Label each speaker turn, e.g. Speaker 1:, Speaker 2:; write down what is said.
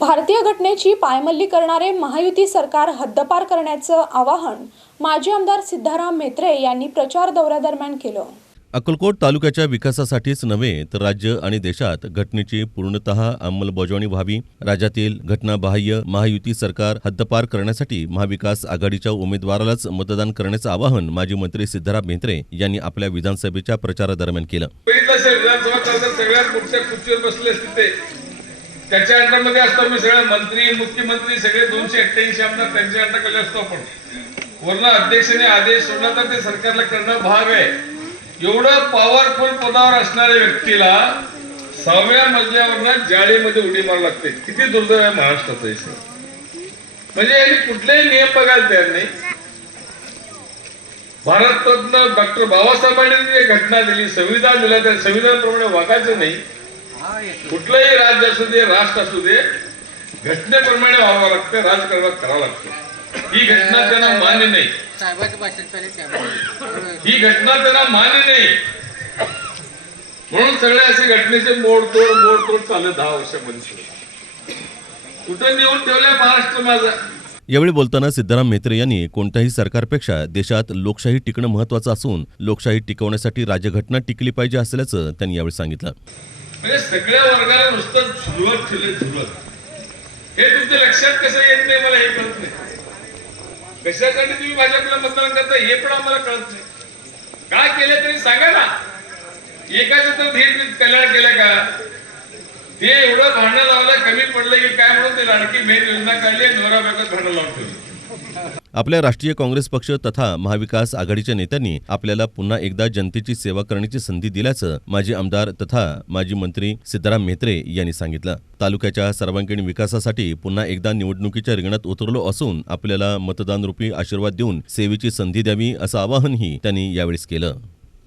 Speaker 1: भारतीय घटनेची पायमल्ली करणारे महायुती सरकार हद्दपार करण्याचं आवाहन माजी आमदार सिद्धाराम म्हेत्रे यांनी प्रचार दौऱ्यादरम्यान केलं.
Speaker 2: अक्कलकोट तालुक्याच्या विकासासाठीच नव्हे तर राज्य आणि देशात घटनेची पूर्णतः अंमलबजावणी व्हावी. राज्यातील घटनाबाह्य महायुती सरकार हद्दपार करण्यासाठी महाविकास आघाडीच्या उमेदवारालाच मतदान करण्याचं आवाहन माजी मंत्री सिद्धाराम म्हेत्रे यांनी आपल्या विधानसभेच्या प्रचारादरम्यान केलं.
Speaker 3: त्याच्या अंडरमध्ये असतो मी सगळे मंत्री मुख्यमंत्री सगळे दोनशे अठ्ठ्याऐंशी आमदार त्यांच्या अंडरकडे असतो आपण. वर्ण अध्यक्षाने आदेश सोडला तर ते सरकारला करणं भाग आहे. एवढं पॉवरफुल पदावर असणाऱ्या व्यक्तीला सहाव्या मजल्यावरनं जाळीमध्ये उडी मारावी लागते. किती दुर्दैव आहे महाराष्ट्राचं हे म्हणजे यांनी कुठलेही नियम बघायला तयार नाही. भारतरत्न डॉक्टर बाबासाहेबांनी जी घटना दिली संविधान दिलं त्या संविधानाप्रमाणे वागायचं नाही. कुठलंही राज्य असू दे राष्ट्र असू दे घटनेप्रमाणे व्हावं लागतं राजकारणात करावं लागतं. ही घटना त्यांना मान्य नाही. ही घटना त्यांना मान्य नाही. म्हणून सगळे असे घटनेचे मोडतोड मोडतोड चालले दहा वर्षामध्ये कुठं नेऊन ठेवलंय महाराष्ट्र माझा?
Speaker 2: यावेळी बोलताना सिद्धाराम म्हेत्रे यांनी कोणत्याही सरकारपेक्षा देशात लोकशाही टिकणं महत्वाचं असून लोकशाही टिकवण्यासाठी राज्यघटना टिकली पाहिजे असल्याचं त्यांनी यावेळी सांगितलं.
Speaker 3: म्हणजे सगळ्या वर्गाला नुसतं झुलवत ठेवले झुलवत हे तुमच्या लक्षात कसं येत नाही मला हे कळत नाही. कशासाठी तुम्ही भाजपला मतदान करता हे पण आम्हाला कळत नाही. काय केलं तरी सांगा ना. एकाचं तर धीर कल्याण केलं का? ते एवढं भांडण लावलं कमी पडलं की काय म्हणून ते लाडकी बहीण योजना काढली नवरा बायकोत भांडण लावून ठेवली.
Speaker 2: आपल्या राष्ट्रीय काँग्रेस पक्ष तथा महाविकास आघाडीच्या नेत्यांनी आपल्याला पुन्हा एकदा जनतेची सेवा करण्याची संधी दिल्याचं माजी आमदार तथा माजी मंत्री सिद्धाराम म्हेत्रे यांनी सांगितलं. तालुक्याच्या सर्वांगीण विकासासाठी पुन्हा एकदा निवडणुकीच्या रिंगणात उतरलो असून आपल्याला मतदानरूपी आशीर्वाद देऊन सेवेची संधी द्यावी असं आवाहनही त्यांनी यावेळेस केलं.